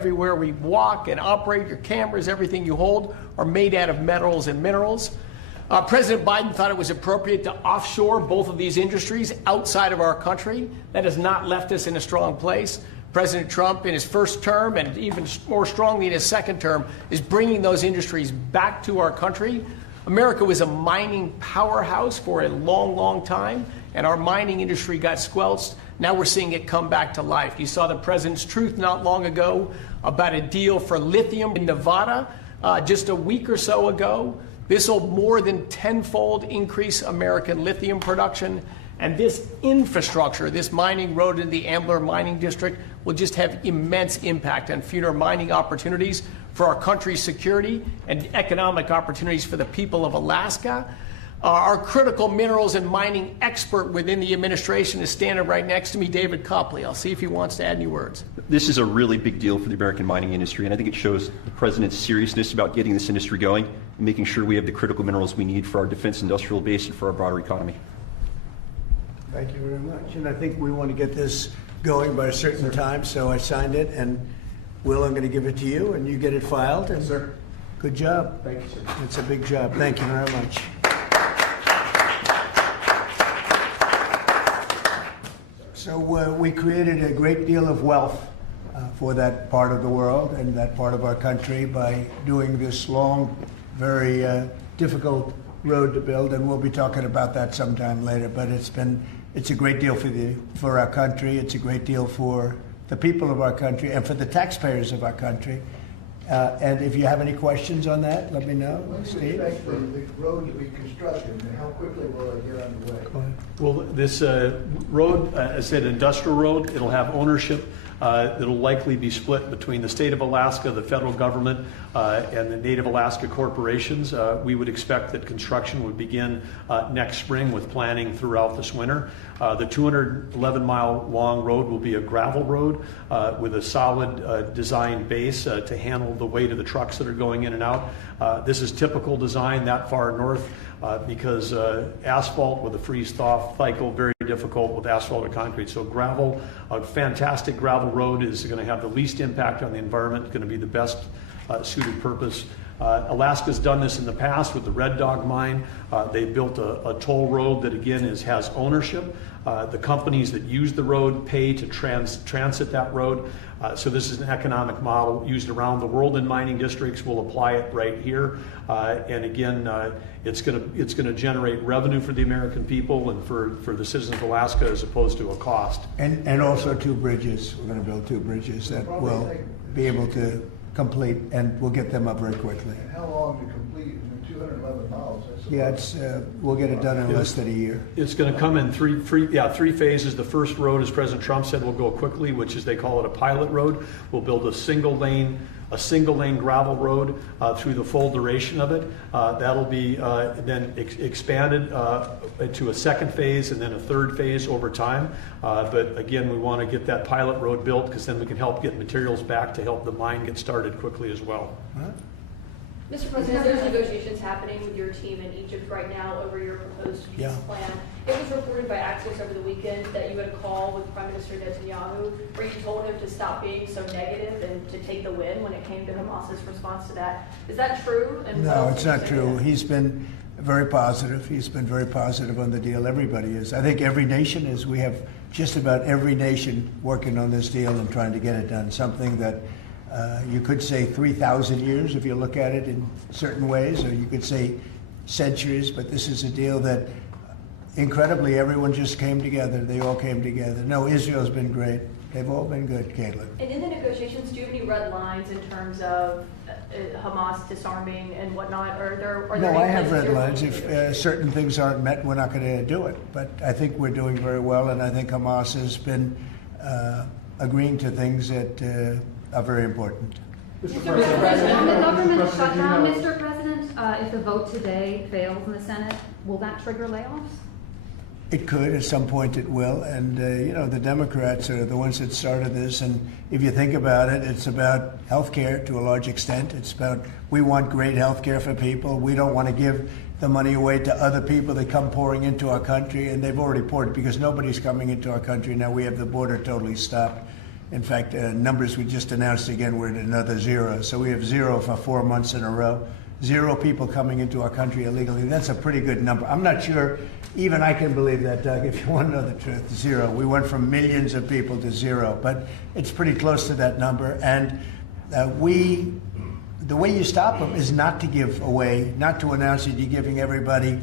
Everywhere we walk and operate, your cameras, everything you hold are made out of metals and minerals. President Biden thought it was appropriate to offshore both of these industries outside of our country. That has not left us in a strong place. President Trump, in his first term and even more strongly in his second term, is bringing those industries back to our country. America was a mining powerhouse for a long, long time, and our mining industry got squelched. Now we're seeing it come back to life. You saw the president's truth not long ago about a deal for lithium in Nevada just a week or so ago. This will more than tenfold increase American lithium production. And this infrastructure, this mining road in the Ambler Mining District, will just have immense impact on future mining opportunities for our country's security and economic opportunities for the people of Alaska. Our critical minerals and mining expert within the administration is standing right next to me, David Copley. I'll see if he wants to add any words. This is a really big deal for the American mining industry, and I think it shows the president's seriousness about getting this industry going and making sure we have the critical minerals we need for our defense industrial base and for our broader economy. Thank you very much. And I think we want to get this going by a certain time, so I signed it. And Will, I'm going to give it to you, and you get it filed. And sir. Good job. Thank you, sir. It's a big job. Thank you very much. So we created a great deal of wealth for that part of the world and that part of our country by doing this long, very difficult road to build, and we'll be talking about that sometime later. But it's a great deal for our country. It's a great deal for the people of our country and for the taxpayers of our country. And if you have any questions on that, let me know. When do you Steve? expect the road to be constructed, and how quickly will it get underway? Go ahead. Well, this road, as I said, industrial road, it'll have ownership. It'll likely be split between the state of Alaska, the federal government, and the Native Alaska corporations. We would expect that construction would begin next spring with planning throughout this winter. The 211-mile long road will be a gravel road with a solid design base to handle the weight of the trucks that are going in and out. This is typical design that far north because asphalt with a freeze-thaw cycle, very difficult with asphalt or concrete. So gravel, a fantastic gravel road is going to have the least impact on the environment, going to be the best suited purpose. Alaska's done this in the past with the Red Dog mine. They built a toll road that again has ownership. The companies that use the road pay to transit that road. So this is an economic model used around the world in mining districts. We'll apply it right here. And again, it's going to generate revenue for the American people and for the citizens of Alaska as opposed to a cost. And also 2 bridges. We're going to build 2 bridges that will be able to complete, and we'll get them up very quickly. And how long to complete? 211 miles. We'll get it done in less than a year. It's going to come in three phases. The first road, as President Trump said, will go quickly, which is they call it a pilot road. We'll build a single lane gravel road through the full duration of it. That'll be then expanded to a second phase and then a third phase over time. But again, we want to get that pilot road built because then we can help get materials back to help the mine get started quickly as well. Huh? Mr. President, there's negotiations happening with your team in Egypt right now over your proposed peace plan. It was reported by Axios over the weekend that you had a call with Prime Minister Netanyahu where you told him to stop being so negative and to take the win when it came to Hamas's response to that. Is that true? And no, it's not true. He's been very positive. He's been very positive on the deal. Everybody is. I think every nation is. We have just about every nation working on this deal and trying to get it done. Something that you could say 3,000 years if you look at it in certain ways, or you could say centuries, but this is a deal that incredibly everyone just came together. They all came together. No, Israel's been great. They've all been good, Caitlin. And in the negotiations, do you have any red lines in terms of Hamas disarming and whatnot? Are there no, any I have places red lines. If certain things aren't met, we're not going to do it. But I think we're doing very well, and I think Hamas has been agreeing to things that are very important. Mr. President, on the government shutdown, Mr. President, if the vote today fails in the Senate, will that trigger layoffs? It could. At some point it will. And, the Democrats are the ones that started this. And if you think about it, it's about health care to a large extent. It's about we want great health care for people. We don't want to give the money away to other people that come pouring into our country. And they've already poured it because nobody's coming into our country. Now we have the border totally stopped. In fact, numbers we just announced again, we're at another 0. So we have 0 for 4 months in a row. 0 people coming into our country illegally. That's a pretty good number. I'm not sure even I can believe that, Doug, if you want to know the truth. 0. We went from millions of people to 0, but it's pretty close to that number. And the way you stop them is not to give away, not to announce that you're giving everybody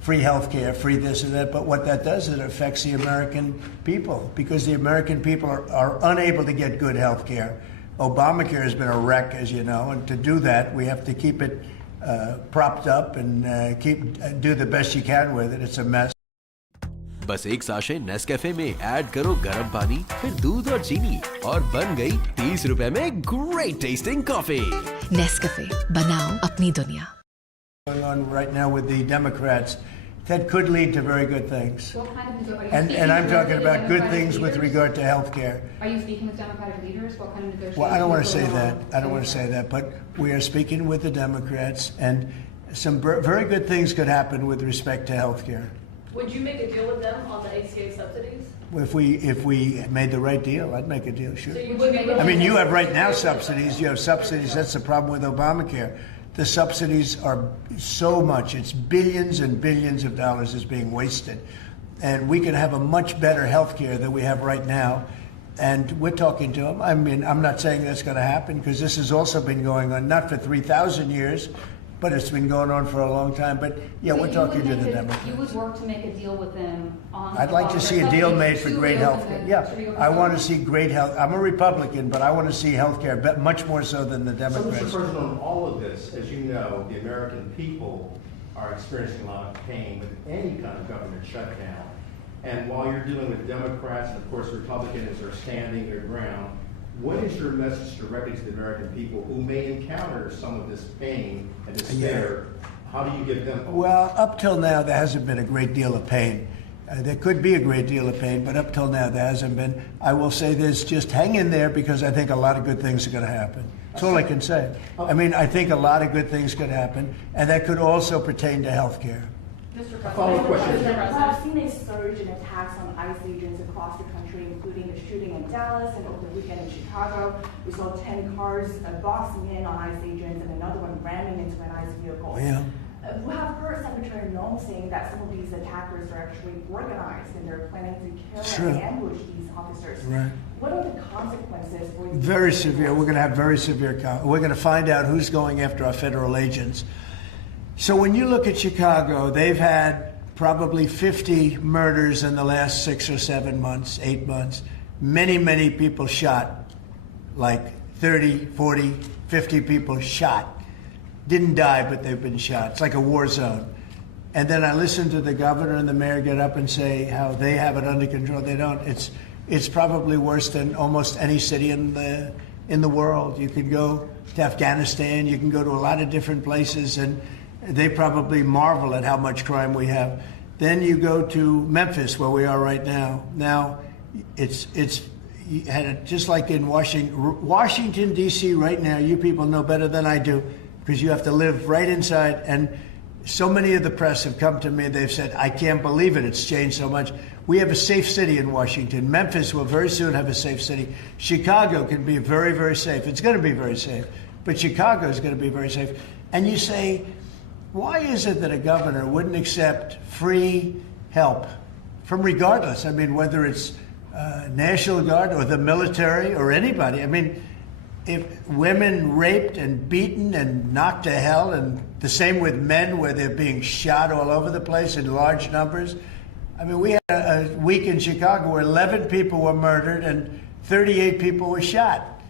free health care, free this and that, but what that does is it affects the American people, because the American people are unable to get good health care. Obamacare has been a wreck, as you know, and to do that, we have to keep it propped up and do the best you can with it. It's a mess. बस एक sachet Nescafe में add करो गर्म पानी, फिर दूध और चीनी, और बन गई 30 रुपए में ग्रेट टेस्टिंग कॉफी। नेस्कैफे, बनाओ अपनी दुनिया। Going on right now with the Democrats, that could lead to very good things. What kind of, are you And speaking I'm talking with about good Democratic things with leaders? regard to health care. Are you speaking with Democratic leaders? What kind of negotiations? Well, I don't want to say are going that. on? I don't want to say that. But we are speaking with the Democrats, and some very good things could happen with respect to health care. Would you make a deal with them on the ACA subsidies? If we made the right deal, I'd make a deal, sure. So you would be I mean, you have right now subsidies. You have subsidies. That's the problem with Obamacare. The subsidies are so much. It's billions and billions of dollars is being wasted. And we can have a much better health care than we have right now. And we're talking to them. I mean, I'm not saying that's going to happen, because this has also been going on, not for 3,000 years, but it's been going on for a long time. But yeah, So we're you talking would to the make Democrats. You would work to make a deal with them on. I'd like to see a deal made for great health care. Yeah, I want to see great health. I'm a Republican, but I want to see health care much more so than the So, Mr. Democrats. President, on all of this, as you know, the American people are experiencing a lot of pain with any kind of government shutdown. And while you're dealing with Democrats and, of course, Republicans are standing their ground, what is your message directly to the American people who may encounter some of this pain and despair? How do you give them hope? Well, up till now, there hasn't been a great deal of pain. There could be a great deal of pain, but up till now, there hasn't been. I will say this, just hang in there, because I think a lot of good things are going to happen. That's all I can say. I mean, I think a lot of good things could happen, and that could also pertain to health care. Mr. A follow-up question. I've seen a surge in attacks on ICE agents across the country, including the shooting in Dallas and over the weekend in Chicago. We saw 10 cars boxing in on ICE agents and another one ramming into an ICE vehicle. Yeah. We have heard Secretary Noem saying that some of these attackers are actually organized and they're planning to kill and ambush these officers. Right. What are the consequences for these? Very severe. We're going to have very severe. We're going to find out who's going after our federal agents. So when you look at Chicago, they've had probably 50 murders in the last 6 or 7 months, 8 months. Many, many people shot, like 30, 40, 50 people shot. Didn't die, but they've been shot. It's like a war zone. And then I listened to the governor and the mayor get up and say how they have it under control. They don't. It's probably worse than almost any city in the world. You can go to Afghanistan. You can go to a lot of different places, and they probably marvel at how much crime we have. Then you go to Memphis, where we are right now. Now, it's just like in Washington, D.C. right now. You people know better than I do, because you have to live right inside. And so many of the press have come to me. They've said, I can't believe it. It's changed so much. We have a safe city in Washington. Memphis will very soon have a safe city. Chicago can be very, very safe. It's going to be very safe. But Chicago is going to be very safe. And you say, why is it that a governor wouldn't accept free help from regardless? I mean, whether it's National Guard or the military or anybody. I mean, if women raped and beaten and knocked to hell, and the same with men where they're being shot all over the place in large numbers. I mean, we had a week in Chicago where 11 people were murdered and 38 people were shot.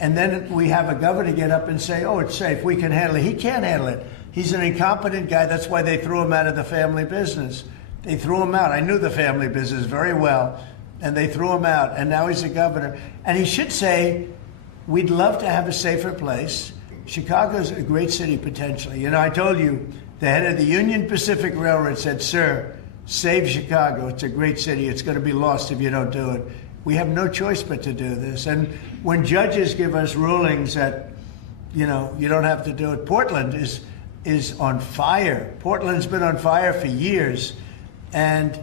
And then we have a governor get up and say, oh, it's safe, we can handle it. He can't handle it. He's an incompetent guy. That's why they threw him out of the family business. They threw him out. I knew the family business very well, and they threw him out, and now he's a governor. And he should say, we'd love to have a safer place. Chicago's a great city, potentially. You know, I told you, the head of the Union Pacific Railroad said, sir, save Chicago. It's a great city. It's going to be lost if you don't do it. We have no choice but to do this. And when judges give us rulings that, you know, you don't have to do it, Portland is on fire. Portland's been on fire for years. And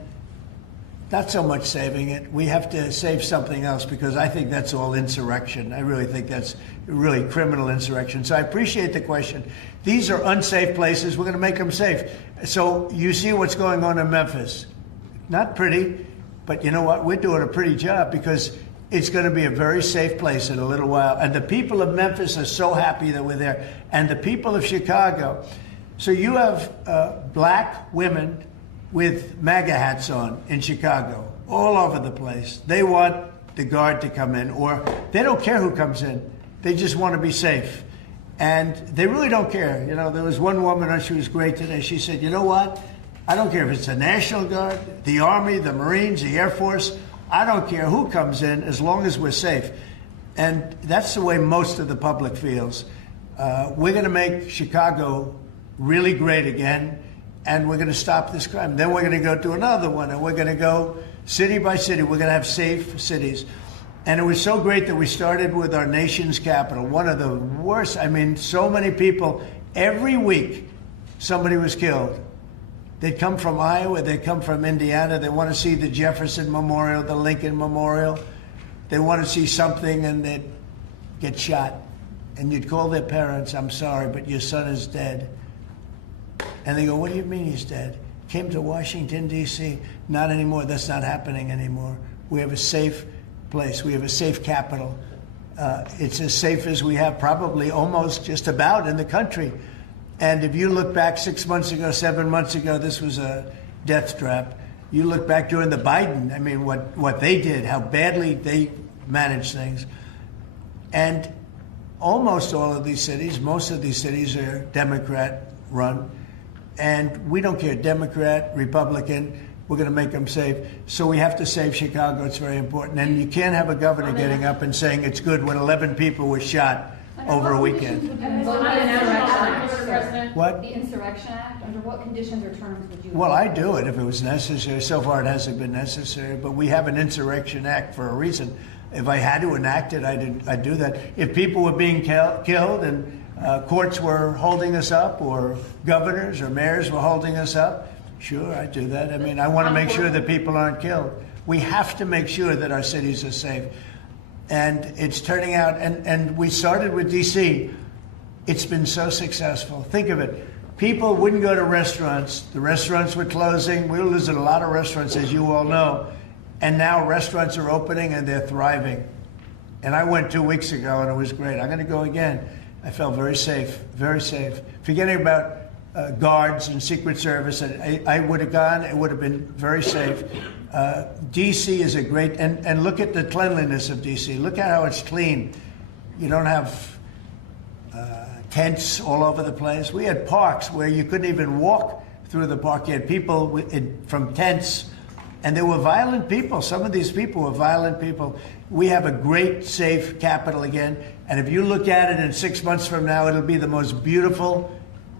Not so much saving it. We have to save something else because I think that's all insurrection. I really think that's really criminal insurrection. So I appreciate the question. These are unsafe places. We're going to make them safe. So you see what's going on in Memphis. Not pretty, but you know what? We're doing a pretty job because it's going to be a very safe place in a little while. And the people of Memphis are so happy that we're there. And the people of Chicago. So you have black women with MAGA hats on in Chicago, all over the place. They want the guard to come in, or they don't care who comes in. They just want to be safe. And they really don't care. You know, there was one woman, and she was great today. She said, you know what? I don't care if it's the National Guard, the Army, the Marines, the Air Force. I don't care who comes in as long as we're safe. And that's the way most of the public feels. We're going to make Chicago really great again. And we're going to stop this crime. Then we're going to go to another one, and we're going to go city by city. We're going to have safe cities. And it was so great that we started with our nation's capital, one of the worst. I mean, so many people, every week, somebody was killed. They'd come from Iowa, they'd come from Indiana. They want to see the Jefferson Memorial, the Lincoln Memorial. They want to see something, and they'd get shot. And you'd call their parents, I'm sorry, but your son is dead. And they go, what do you mean he's dead? Came to Washington, D.C. Not anymore. That's not happening anymore. We have a safe place. We have a safe capital. It's as safe as we have probably almost just about in the country. And if you look back 6 months ago, 7 months ago, this was a death trap. You look back during the Biden, I mean, what they did, how badly they managed things. And almost all of these cities, most of these cities are Democrat run. And we don't care, Democrat, Republican, we're going to make them safe. So we have to save Chicago. It's very important. And you can't have a governor getting up and saying it's good when 11 people were shot over a weekend. What? The Insurrection Act, under what conditions or terms would you? Well, I do it if it was necessary. So far it hasn't been necessary, but we have an Insurrection Act for a reason. If I had to enact it, I'd do that. If people were being killed and courts were holding us up, or governors or mayors were holding us up, sure, I'd do that. I mean, I want to make sure that people aren't killed. We have to make sure that our cities are safe. And it's turning out, and we started with D.C. It's been so successful. Think of it. People wouldn't go to restaurants. The restaurants were closing. We were losing a lot of restaurants, as you all know. And now restaurants are opening and they're thriving. And I went 2 weeks ago and it was great. I'm going to go again. I felt very safe, very safe. Forgetting about guards and Secret Service, I would have gone. It would have been very safe. D.C. is a great, and look at the cleanliness of D.C. Look at how it's clean. You don't have tents all over the place. We had parks where you couldn't even walk through the park. You had people from tents, and there were violent people. Some of these people were violent people. We have a great, safe capital again. And if you look at it in 6 months from now, it'll be the most beautiful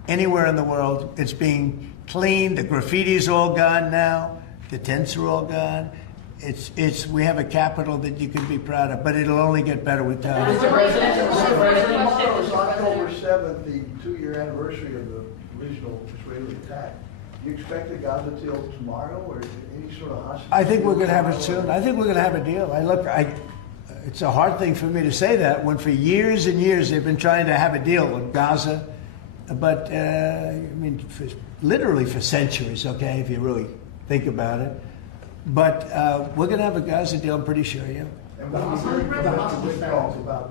anywhere in the world. It's being cleaned. The graffiti's all gone now. The tents are all gone. We have a capital that you can be proud of, but it'll only get better with time. Mr. President, tomorrow is October 7th, the 2-year anniversary of the original Israeli attack. Do you expect a Gaza deal tomorrow, or any sort of hostage? I think we're going to have it soon. I think we're going to have a deal. It's a hard thing for me to say that when for years and years they've been trying to have a deal with Gaza, but I mean, literally for centuries. Okay, if you really think about it. But we're going to have a Gaza deal, I'm pretty sure, yeah. And what do you think about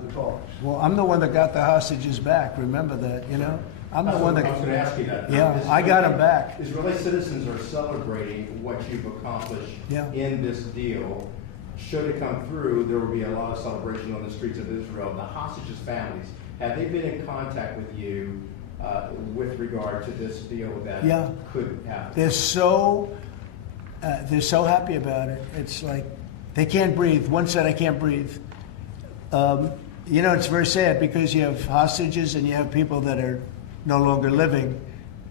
the talks? Well, I'm the one that got the hostages back. Remember that, you know? I'm the one that... I was going to ask you that. Yeah, I got them back. Israeli citizens are celebrating what you've accomplished in this deal. Should it come through, there will be a lot of celebration on the streets of Israel. The hostages' families, have they been in contact with you with regard to this deal that could happen? They're so happy about it. It's like they can't breathe. One said, I can't breathe. You know, it's very sad because you have hostages and you have people that are no longer living.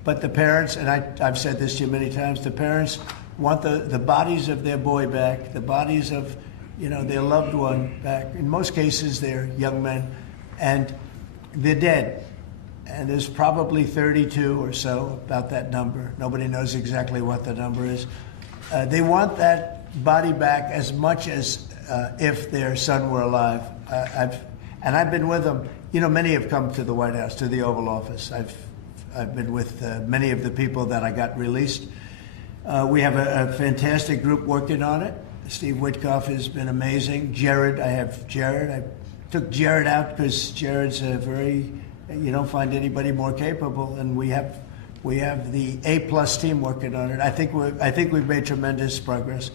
But the parents, and I've said this to you many times, the parents want the bodies of their boy back, the bodies of, you know, their loved one back. In most cases, they're young men, and they're dead. And there's probably 32 or so, about that number. Nobody knows exactly what the number is. They want that body back as much as if their son were alive. I've been with them. You know, many have come to the White House, to the Oval Office. I've been with many of the people that I got released. We have a fantastic group working on it. Steve Witkoff has been amazing. Jared, I have Jared. I took Jared out because Jared's you don't find anybody more capable, and we have the A+ team working on it. I think we've made tremendous progress.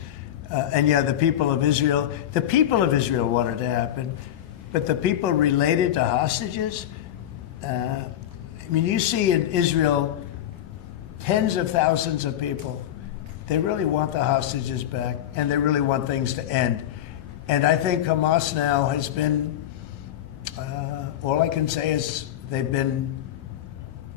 And yeah, the people of Israel want it to happen, but the people related to hostages, I mean, you see in Israel tens of thousands of people. They really want the hostages back, and they really want things to end. And I think Hamas now has been, all I can say is they've been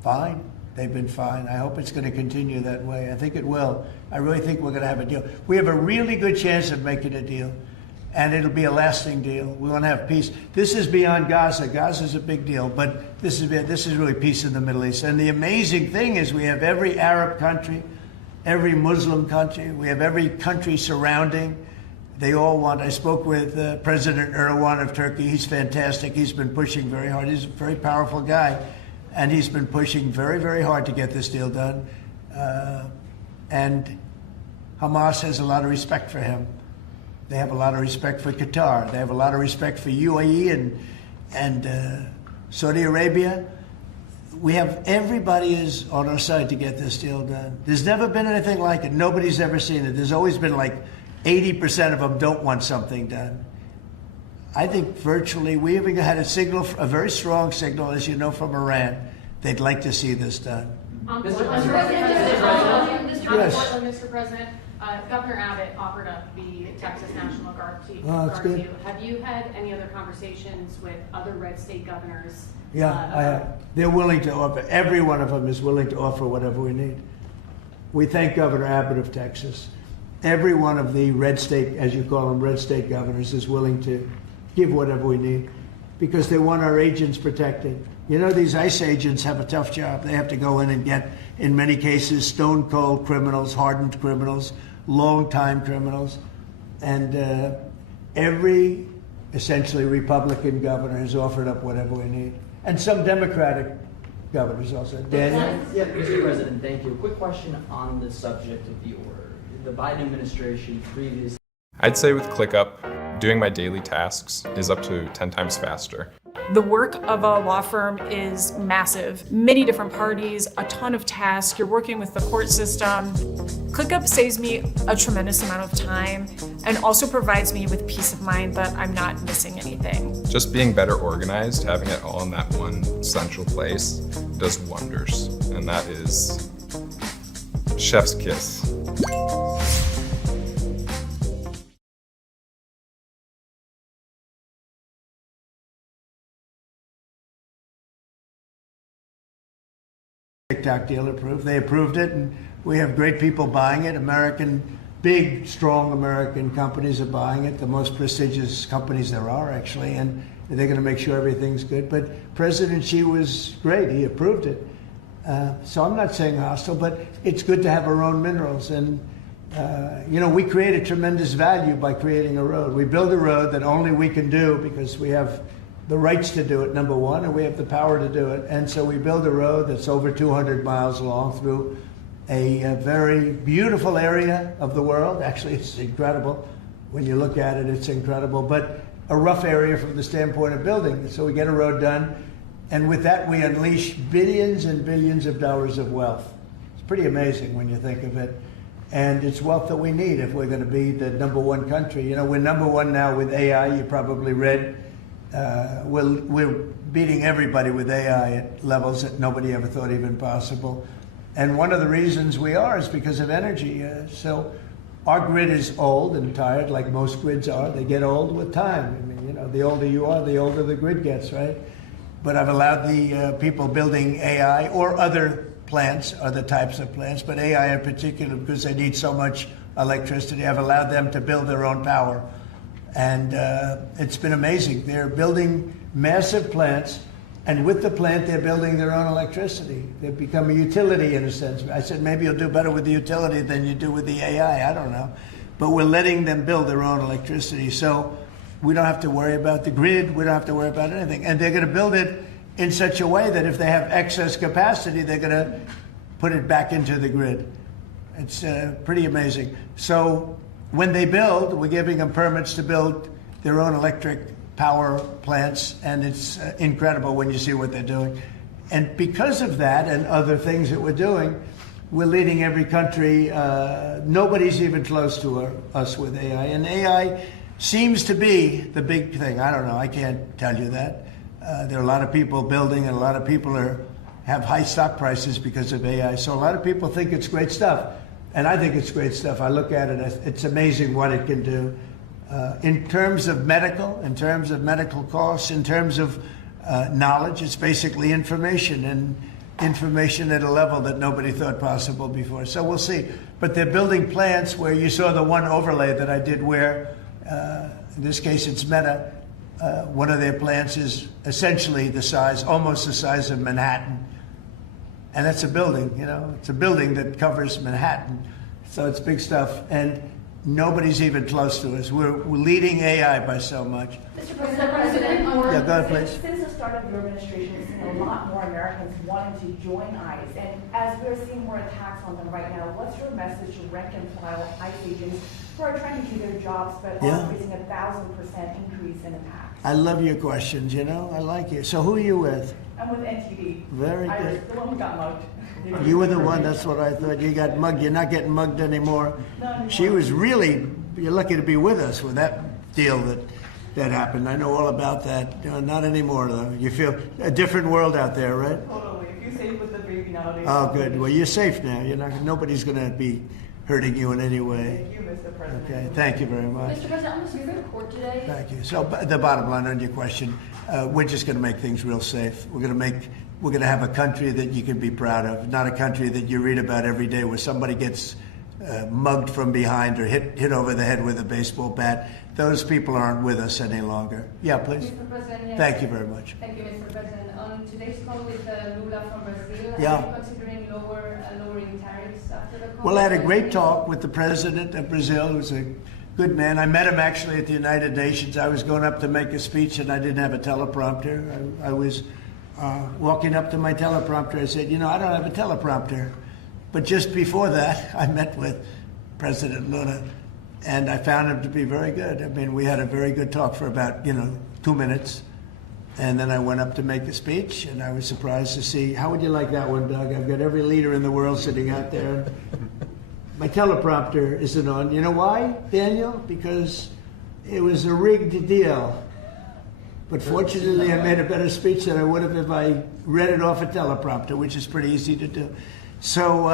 fine. They've been fine. I hope it's going to continue that way. I think it will. I really think we're going to have a deal. We have a really good chance of making a deal, and it'll be a lasting deal. We want to have peace. This is beyond Gaza. Gaza's a big deal, but this is really peace in the Middle East. And the amazing thing is we have every Arab country, every Muslim country, we have every country surrounding. They all want. I spoke with President Erdogan of Turkey. He's fantastic. He's been pushing very hard. He's a very powerful guy, and he's been pushing very, very hard to get this deal done. And Hamas has a lot of respect for him. They have a lot of respect for Qatar. They have a lot of respect for UAE and Saudi Arabia. We have everybody is on our side to get this deal done. There's never been anything like it. Nobody's ever seen it. There's always been like 80% of them don't want something done. I think virtually we even had a signal, a very strong signal, as you know, from Iran. They'd like to see this done. Mr. President, Governor Abbott offered up the Texas National Guard to you. Have you had any other conversations with other red state governors? Yeah, I have. They're willing to offer. Every one of them is willing to offer whatever we need. We thank Governor Abbott of Texas. Every one of the red state, as you call them, red state governors is willing to give whatever we need because they want our agents protected. You know, these ICE agents have a tough job. They have to go in and get, in many cases, stone cold criminals, hardened criminals, long-time criminals. And every essentially Republican governor has offered up whatever we need. And some Democratic governors also. Daniel? Yeah, Mr. President, thank you. A quick question on the subject of the order. The Biden administration previously... I'd say with ClickUp, doing my daily tasks is up to 10 times faster. The work of a law firm is massive. Many different parties, a ton of tasks. You're working with the court system. ClickUp saves me a tremendous amount of time and also provides me with peace of mind that I'm not missing anything. Just being better organized, having it all in that one central place does wonders. And that is chef's kiss. TikTok deal approved. They approved it, and we have great people buying it. Big, strong American companies are buying it, the most prestigious companies there are, actually, and they're going to make sure everything's good. But President Xi was great. He approved it. So I'm not saying hostile, but it's good to have our own minerals. And, you know, we create a tremendous value by creating a road. We build a road that only we can do because we have the rights to do it, number one, and we have the power to do it. And so we build a road that's over 200 miles long through a very beautiful area of the world. Actually, it's incredible. When you look at it, it's incredible. But a rough area from the standpoint of building. So we get a road done. And with that, we unleash billions and billions of dollars of wealth. It's pretty amazing when you think of it. And it's wealth that we need if we're going to be the #1 country. You know, we're #1 now with AI. You probably read. We're beating everybody with AI at levels that nobody ever thought even possible. And one of the reasons we are is because of energy. So our grid is old and tired, like most grids are. They get old with time. I mean, you know, the older you are, the older the grid gets, right? But I've allowed the people building AI or other plants, other types of plants, but AI in particular, because they need so much electricity, I've allowed them to build their own power. And it's been amazing. They're building massive plants, and with the plant, they're building their own electricity. They've become a utility in a sense. I said, maybe you'll do better with the utility than you do with the AI. I don't know. but we're letting them build their own electricity. So we don't have to worry about the grid. We don't have to worry about anything. And they're going to build it in such a way that if they have excess capacity, they're going to put it back into the grid. It's pretty amazing. So when they build, we're giving them permits to build their own electric power plants, and it's incredible when you see what they're doing. And because of that and other things that we're doing, we're leading every country. Nobody's even close to us with AI. And AI seems to be the big thing. I don't know. I can't tell you that. There are a lot of people building, and a lot of people have high stock prices because of AI. So a lot of people think it's great stuff. And I think it's great stuff. I look at it, it's amazing what it can do. In terms of medical costs, in terms of knowledge, it's basically information, and information at a level that nobody thought possible before. So we'll see. But they're building plants where you saw the one overlay that I did where, in this case it's Meta, one of their plants is essentially the size, almost the size of Manhattan. And that's a building, you know, it's a building that covers Manhattan. So it's big stuff. And nobody's even close to us. We're leading AI by so much. Mr. President, yeah, go ahead, please. Since the start of your administration, we've seen a lot more Americans wanting to join ICE. And as we're seeing more attacks on them right now, what's your message to rank and file ICE agents who are trying to do their jobs but are facing 1,000% increase in attacks? I love your questions, you know, I like you. So who are you with? I'm with NTD. Very I was good. the one who got mugged. You were the one, that's what I thought. You got mugged. You're not getting mugged anymore. No, She was really, you're lucky to be with us with that deal that happened. I know all about that. Not anymore, though. You feel a different world out there, right? Totally. If you're safe with the baby nowadays. Oh, good. Well, you're safe now. Nobody's going to be hurting you in any way. Thank you, Mr. President. Okay, thank you very much. Mr. President, I'm going to speak to court today. Thank you. So the bottom line on your question, we're just going to make things real safe. We're going to have a country that you can be proud of, not a country that you read about every day where somebody gets mugged from behind or hit over the head with a baseball bat. Those people aren't with us any longer. Yeah, please. Mr. President, yes. Thank you very much. Thank you, Mr. President. On today's call with Lula from Brazil, Yeah. are you considering lowering tariffs after the call? Well, I had a great talk with the president of Brazil, who's a good man. I met him actually at the United Nations. I was going up to make a speech and I didn't have a teleprompter. I was walking up to my teleprompter. I said, I don't have a teleprompter. But just before that, I met with President Lula, and I found him to be very good. I mean, we had a very good talk for about, 2 minutes. And then I went up to make a speech, and I was surprised to see, how would you like that one, Doug? I've got every leader in the world sitting out there. My teleprompter isn't on. You know why, Daniel? Because it was a rigged deal. But fortunately, I made a better speech than I would have if I read it off a teleprompter, which is pretty easy to do. So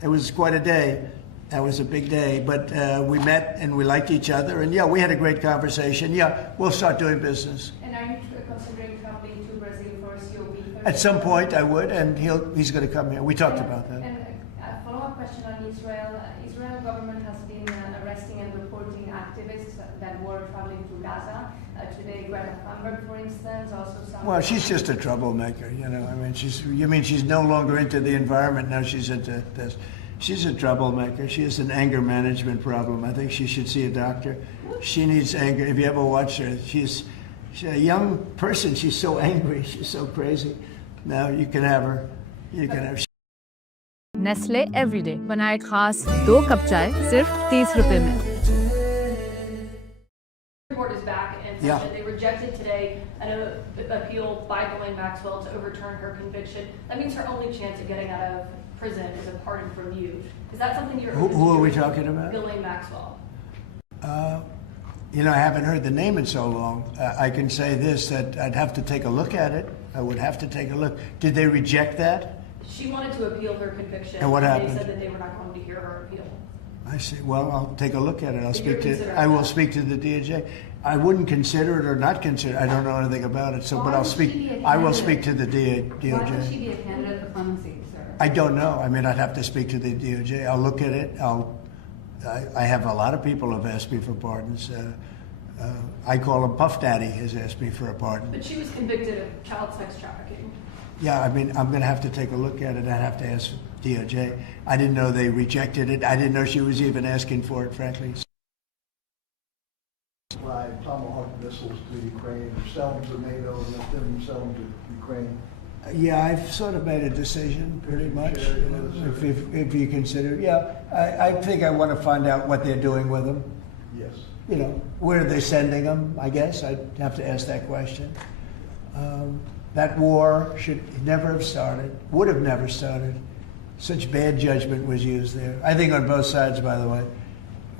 it was quite a day. That was a big day. But we met and we liked each other. And yeah, we had a great conversation. Yeah, we'll start doing business. And are you considering traveling to Brazil for COP? At some point I would, and he's going to come here. We talked about that. And a follow-up question on Israel. Israel government has been arresting and reporting activists that were traveling to Gaza. Today, Greta Thunberg, for instance, also some... Well, she's just a troublemaker, I mean, she's no longer into the environment, now she's into this. She's a troublemaker. She has an anger management problem. I think she should see a doctor. She needs anger. If you ever watch her, she's a young person. She's so angry. She's so crazy. Now, you can have her. You can have... Nestle Everyday. बनाए खास 2 cup चाय सिर्फ 30 रुपए में. Report is back, and they rejected today an appeal by Ghislaine Maxwell to overturn her conviction. That means her only chance of getting out of prison is a pardon from you. Is that something you're open to? Who are we talking about? Ghislaine Maxwell. I haven't heard the name in so long. I can say this, that I'd have to take a look at it. I would have to take a look. Did they reject that? She wanted to appeal her conviction. And what happened? They said that they were not going to hear her appeal. I see. Well, I'll take a look at it. I will speak to the DOJ. I wouldn't consider it or not consider it. I don't know anything about it. So, but I'll speak. I will speak to the DOJ. Why would she be a candidate for clemency, sir? I don't know. I mean, I'd have to speak to the DOJ. I'll look at it. I have a lot of people have asked me for pardons. I call him Puff Daddy has asked me for a pardon. But she was convicted of child sex trafficking. Yeah, I mean, I'm going to have to take a look at it. I'd have to ask DOJ. I didn't know they rejected it. I didn't know she was even asking for it, frankly. Fly Tomahawk missiles to Ukraine, or sell them to NATO and let them sell them to Ukraine. Yeah, I've sort of made a decision, pretty much. You know, if you consider, yeah, I think I want to find out what they're doing with them. Yes. You know, where are they sending them? I guess I'd have to ask that question. That war should never have started, would have never started. Such bad judgment was used there. I think on both sides, by the way.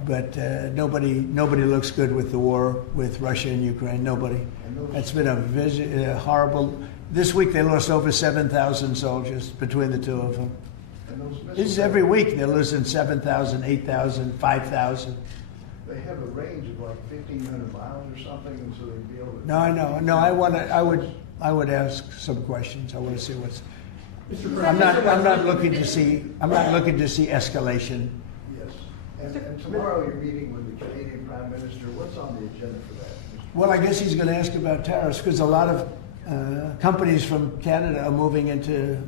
But nobody looks good with the war with Russia and Ukraine. Nobody. It's been a horrible. This week they lost over 7,000 soldiers between the two of them. This is every week they're losing 7,000, 8,000, 5,000. They have a range of like 1,500 miles or something, and so they'd be able to. No, I know. No, I would ask some questions. I want to see what's. I'm not looking to see escalation. Yes. And tomorrow you're meeting with the Canadian Prime Minister. What's on the agenda for that? Well, I guess he's going to ask about tariffs because a lot of companies from Canada are moving into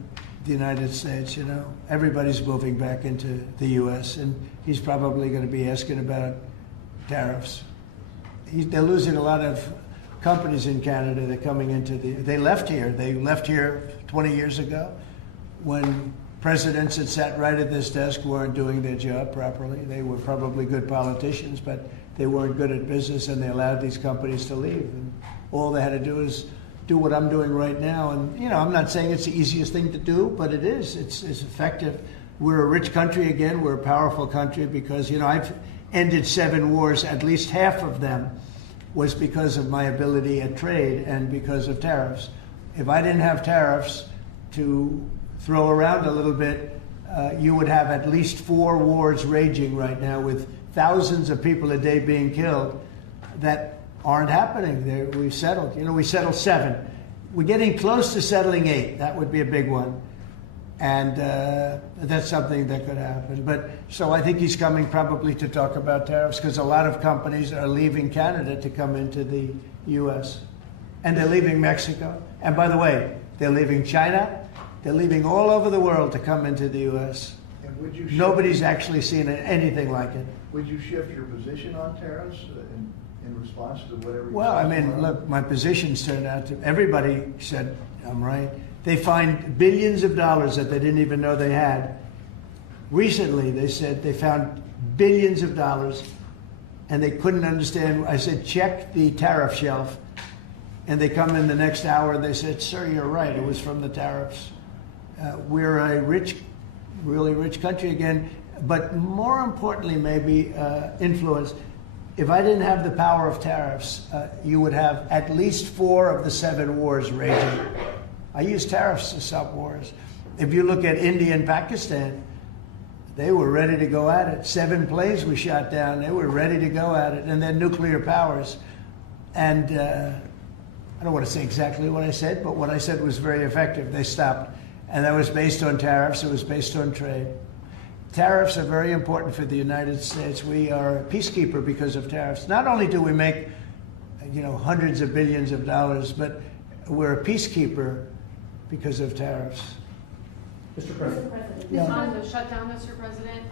the United States. You know, everybody's moving back into the U.S. and he's probably going to be asking about tariffs. They're losing a lot of companies in Canada. They're coming into they left here. They left here 20 years ago when presidents that sat right at this desk weren't doing their job properly. They were probably good politicians, but they weren't good at business, and they allowed these companies to leave. And all they had to do is do what I'm doing right now. And, you know, I'm not saying it's the easiest thing to do, but it is. It's effective. We're a rich country again. We're a powerful country because, you know, I've ended 7 wars. At least half of them was because of my ability at trade and because of tariffs. If I didn't have tariffs to throw around a little bit, you would have at least 4 wars raging right now with thousands of people a day being killed that aren't happening. We settled. You know, we settled 7. We're getting close to settling 8. That would be a big one. And that's something that could happen. But so I think he's coming probably to talk about tariffs because a lot of companies are leaving Canada to come into the U.S. And they're leaving Mexico. And by the way, they're leaving China. They're leaving all over the world to come into the U.S. And would you Nobody's actually seen anything like it. Would you shift your position on tariffs in response to whatever? Well, I mean, look, my positions turned out to, everybody said I'm right. They find billions of dollars that they didn't even know they had. Recently, they said they found billions of dollars and they couldn't understand. I said, check the tariff shelf. And they come in the next hour and they said, sir, you're right. It was from the tariffs. We're a rich, really rich country again. But more importantly, maybe influence. If I didn't have the power of tariffs, you would have at least 4 of the 7 wars raging. I use tariffs to stop wars. If you look at India and Pakistan, they were ready to go at it. 7 planes were shot down. They were ready to go at it. And they're nuclear powers. And I don't want to say exactly what I said, but what I said was very effective. They stopped. And that was based on tariffs. It was based on trade. Tariffs are very important for the United States. We are a peacekeeper because of tariffs. Not only do we make, you know, hundreds of billions of dollars, but we're a peacekeeper because of tariffs. Mr. President. Yeah. On the shutdown, Mr. President,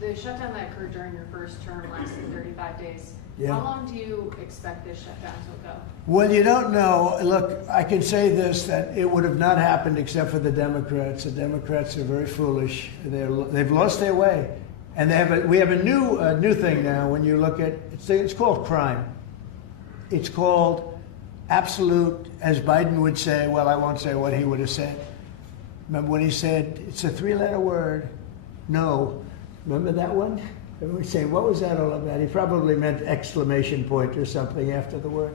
the shutdown that occurred during your first term lasted 35 days. Yeah. How long do you expect this shutdown to go? Well, you don't know. Look, I can say this, that it would have not happened except for the Democrats. The Democrats are very foolish. They've lost their way. And we have a new thing now when you look at, it's called crime. It's called absolute, as Biden would say, well, I won't say what he would have said. Remember when he said, it's a 3-letter word, no. Remember that one? Everybody saying, what was that all about? He probably meant exclamation point or something after the word.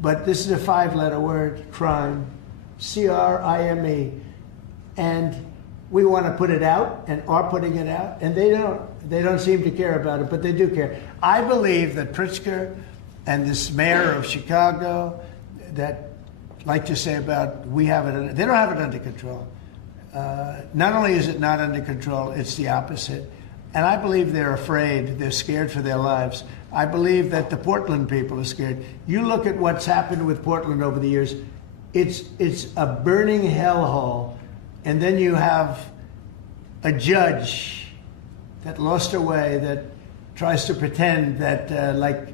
But this is a 5-letter word, crime, C-R-I-M-E. And we want to put it out and are putting it out, and they don't. They don't seem to care about it, but they do care. I believe that Pritzker and this mayor of Chicago that like to say about we have it, they don't have it under control. Not only is it not under control, it's the opposite. And I believe they're afraid, they're scared for their lives. I believe that the Portland people are scared. You look at what's happened with Portland over the years. it's a burning hellhole, and then you have a judge that lost her way that tries to pretend that like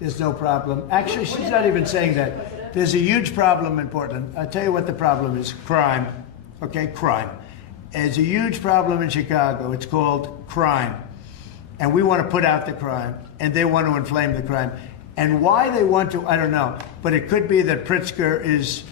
there's no problem. Actually, she's not even saying that. There's a huge problem in Portland. I'll tell you what the problem is: crime. Okay, crime. There's a huge problem in Chicago. It's called crime, and we want to put out the crime, and they want to inflame the crime. And why they want to, I don't know. But it could be that Pritzker is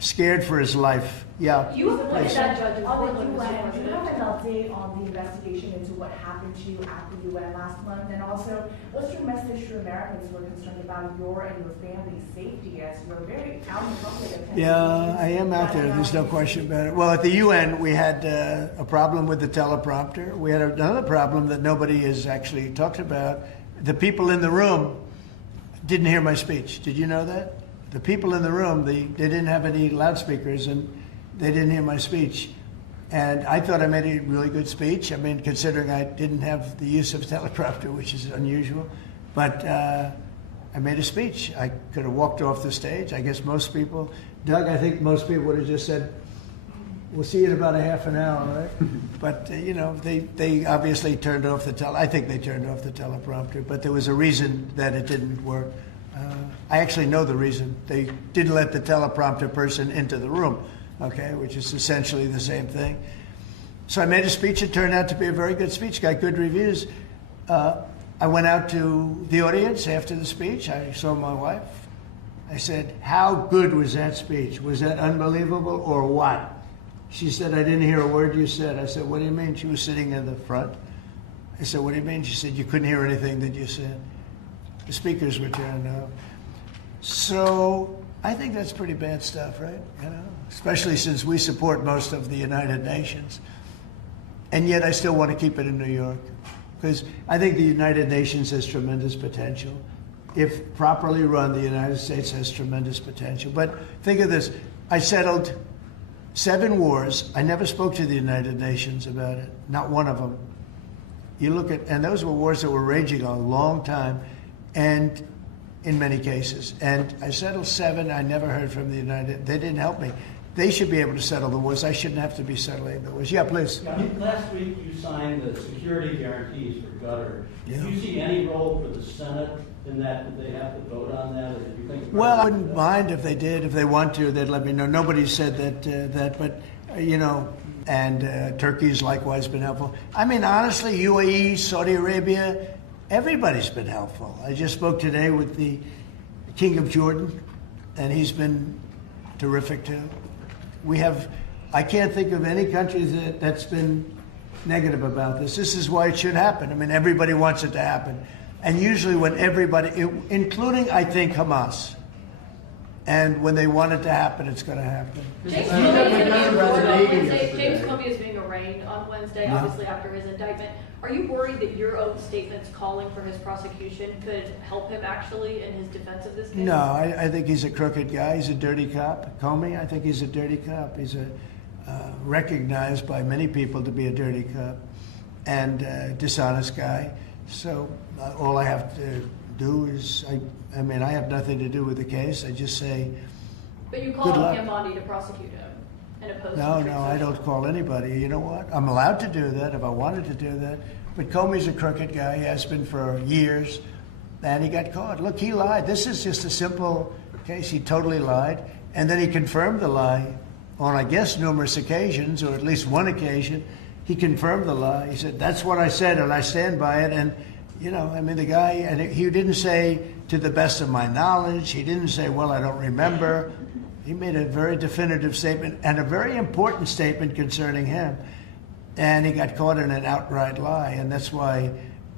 scared for his life. Yeah. You appointed that judge in On the Portland, Mr. UN, do you President. have an update on the investigation into what happened to you at the UN last month? And also, what's your message to Americans who are concerned about your and your family's safety as you're very out in public? Yeah, I am out there. There's no question about it. Well, at the UN, we had a problem with the teleprompter. We had another problem that nobody has actually talked about. The people in the room didn't hear my speech. Did you know that? The people in the room, they didn't have any loudspeakers, and they didn't hear my speech. And I thought I made a really good speech. I mean, considering I didn't have the use of teleprompter, which is unusual. But I made a speech. I could have walked off the stage. I guess most people, Doug, I think most people would have just said, we'll see you in about a half an hour, right? But, you know, they obviously turned off the I think they turned off the teleprompter, but there was a reason that it didn't work. I actually know the reason. They didn't let the teleprompter person into the room, okay, which is essentially the same thing. So I made a speech. It turned out to be a very good speech, got good reviews. I went out to the audience after the speech. I saw my wife. I said, how good was that speech? Was that unbelievable or what? She said, I didn't hear a word you said. I said, what do you mean? She was sitting in the front. I said, what do you mean? She said, you couldn't hear anything that you said. The speakers were turned off. So I think that's pretty bad stuff, right? You know, especially since we support most of the United Nations. And yet I still want to keep it in New York, because I think the United Nations has tremendous potential. If properly run, the United States has tremendous potential. But think of this. I settled 7 wars. I never spoke to the United Nations about it, not one of them. You look at, and those were wars that were raging a long time, and in many cases. And I settled 7. I never heard from the United, they didn't help me. They should be able to settle the wars. I shouldn't have to be settling the wars. Yeah, please. Last week you signed the security guarantees for Qatar. Yeah. Do you see any role for the Senate in that? Do they have to vote on that? Or do you think? Well, I wouldn't mind if they did. If they want to, they'd let me know. Nobody said that, but you know, and Turkey's likewise been helpful. I mean, honestly, UAE, Saudi Arabia, everybody's been helpful. I just spoke today with the King of Jordan, and he's been terrific too. We have, I can't think of any country that's been negative about this. This is why it should happen. I mean, everybody wants it to happen. And usually when everybody, including, I think, Hamas, and when they want it to happen, it's going to happen. James Comey is being arraigned on Wednesday, Yeah. obviously after his indictment. Are you worried that your own statements calling for his prosecution could help him actually in his defense of this case? No, I think he's a crooked guy. He's a dirty cop. Comey, I think he's a dirty cop. He's recognized by many people to be a dirty cop and dishonest guy. So all I have to do is, I mean, I have nothing to do with the case. I just say, But you good called on luck. him, Bondi, to prosecute him and oppose No, him. I don't call anybody. You know what? I'm allowed to do that if I wanted to do that. But Comey's a crooked guy. He has been for years. And he got caught. Look, he lied. This is just a simple case. He totally lied. And then he confirmed the lie on, I guess, numerous occasions, or at least one occasion. He confirmed the lie. He said, that's what I said, and I stand by it. And, you know, I mean, the guy, and he didn't say, to the best of my knowledge. He didn't say, well, I don't remember. He made a very definitive statement and a very important statement concerning him. And he got caught in an outright lie. And that's why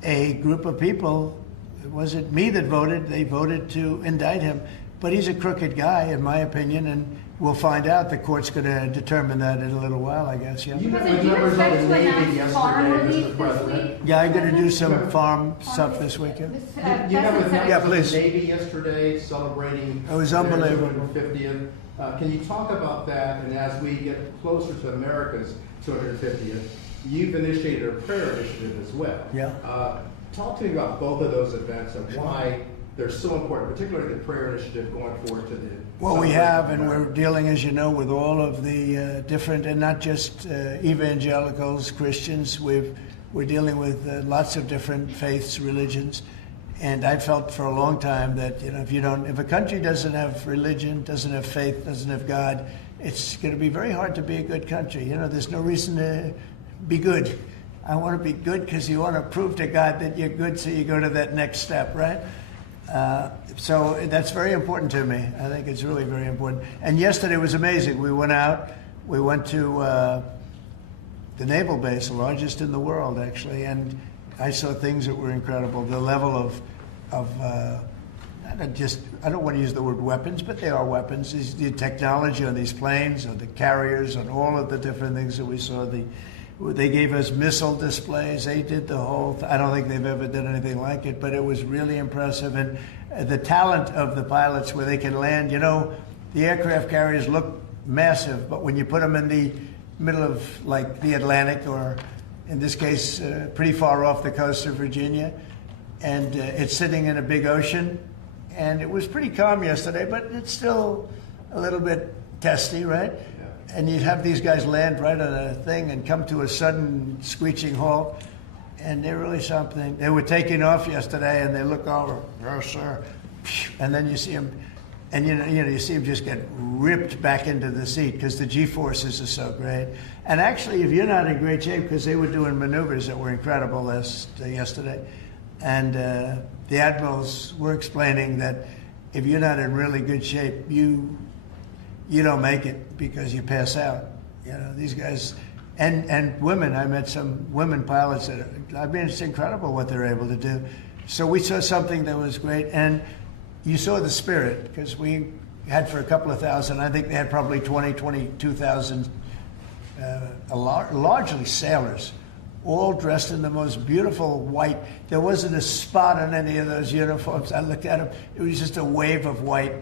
a group of people, it wasn't me that voted, they voted to indict him. But he's a crooked guy, in my opinion, and we'll find out. The court's going to determine that in a little while, I guess. Yeah. President, do you expect to announce farm relief this week? Yeah, I'm going to do some farm stuff this weekend. You met with Yeah, please. the Navy yesterday celebrating It was unbelievable. their 250th. Can you talk about that? And as we get closer to America's 250th, you've initiated a prayer initiative as well. Yeah. Talk to me about both of those events and why they're so important, particularly the prayer initiative going forward to the Well, we have, and we're dealing, as you know, with all of the different, and not just evangelicals, Christians. We're dealing with lots of different faiths, religions, and I felt for a long time that if a country doesn't have religion, doesn't have faith, doesn't have God, it's going to be very hard to be a good country. There's no reason to be good. I want to be good because you want to prove to God that you're good, so you go to that next step, right? So that's very important to me. I think it's really very important. And yesterday was amazing. We went out. We went to the naval base, the largest in the world, actually, and I saw things that were incredible. The level of I don't want to use the word weapons, but they are weapons. The technology on these planes, on the carriers, on all of the different things that we saw. They gave us missile displays. They did the whole. I don't think they've ever done anything like it, but it was really impressive. And the talent of the pilots, where they can land. The aircraft carriers look massive, but when you put them in the middle of like the Atlantic, or in this case, pretty far off the coast of Virginia, and it's sitting in a big ocean, and it was pretty calm yesterday, but it's still a little bit testy, right? And you'd have these guys land right on a thing and come to a sudden screeching halt, and they're really something. They were taking off yesterday, and they look over, yes, sir, and then you see them, and you see them just get ripped back into the seat because the G-forces are so great. And actually, if you're not in great shape, because they were doing maneuvers that were incredible yesterday, and the admirals were explaining that if you're not in really good shape, you don't make it because you pass out. These guys, and women. I met some women pilots it's incredible what they're able to do. So we saw something that was great, and you saw the spirit, because we had for a couple of thousand. I think they had probably 22,000, largely sailors, all dressed in the most beautiful white. There wasn't a spot on any of those uniforms. I looked at them. It was just a wave of white.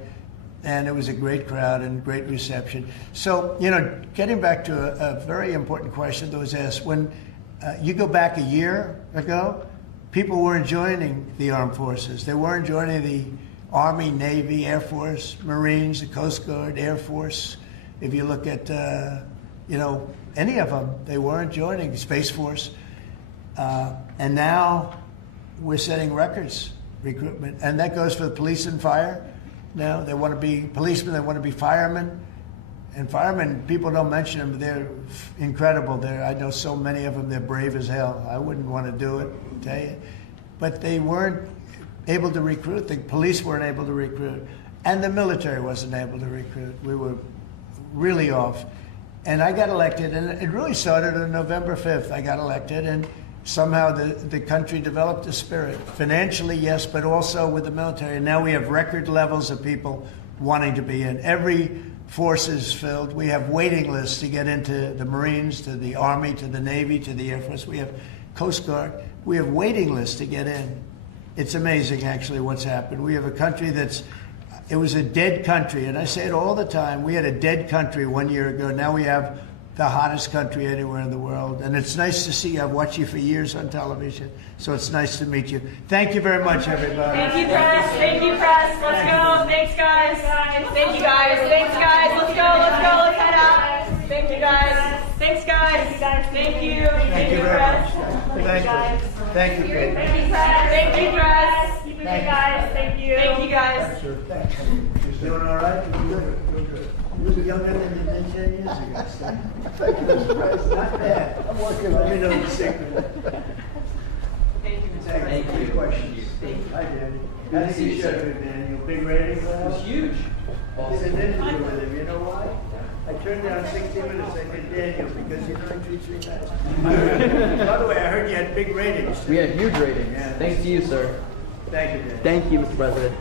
And it was a great crowd and great reception. So, getting back to a very important question that was asked, when you go back a year ago, people weren't joining the armed forces. They weren't joining the Army, Navy, Air Force, Marines, the Coast Guard, Air Force. If you look at, any of them, they weren't joining, Space Force. And now we're setting records, recruitment. And that goes for the police and fire. Now they want to be policemen, they want to be firemen. And firemen, people don't mention them, but they're incredible. I know so many of them, they're brave as hell. I wouldn't want to do it, tell you. But they weren't able to recruit. The police weren't able to recruit. And the military wasn't able to recruit. We were really off. And I got elected, and it really started on November 5th. I got elected, and somehow the country developed a spirit. Financially, yes, but also with the military. And now we have record levels of people wanting to be in. Every force is filled. We have waiting lists to get into the Marines, to the Army, to the Navy, to the Air Force. We have Coast Guard. We have waiting lists to get in. It's amazing, actually, what's happened. We have a country it was a dead country. And I say it all the time. We had a dead country 1 year ago. Now we have the hottest country anywhere in the world. And it's nice to see you. I've watched you for years on television, so it's nice to meet you. Thank you very much, everybody. Thank you, press. Thank you, press. Let's go. Thanks, guys. Thank you, guys. Thanks, guys. Let's go. Let's head out. Thank you, guys. Thanks, guys. Thank you. Thank you very much. Thank you. Thank you, Kate. Thank you, press. Thank you, press. Keep it Thank good, guys. Thank you. Thank you, guys. Thanks. You doing all right? Good. You were younger than you did 10 years ago. Thank you, Mr. President. Not bad. I'm working. Let me know the secret. Thank you, Mr. Thank you. Questions? Hi, Danny. How did you show it, Daniel? Big rating for that? It was huge. I did an interview with him. You know why? I turned down 60 minutes. I did Daniel because you don't treat me nice. By the way, I heard you had big ratings. We had huge ratings. Yeah. Thanks to you, sir. Thank you, Danny. Thank you, Mr. President.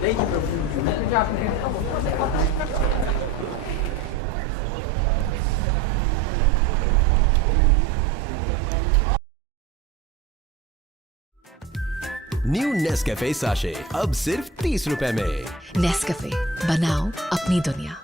Thank you for good job. New Nescafe sachet अब सिर्फ 30 रुपए में। Nescafe, बनाओ अपनी दुनिया।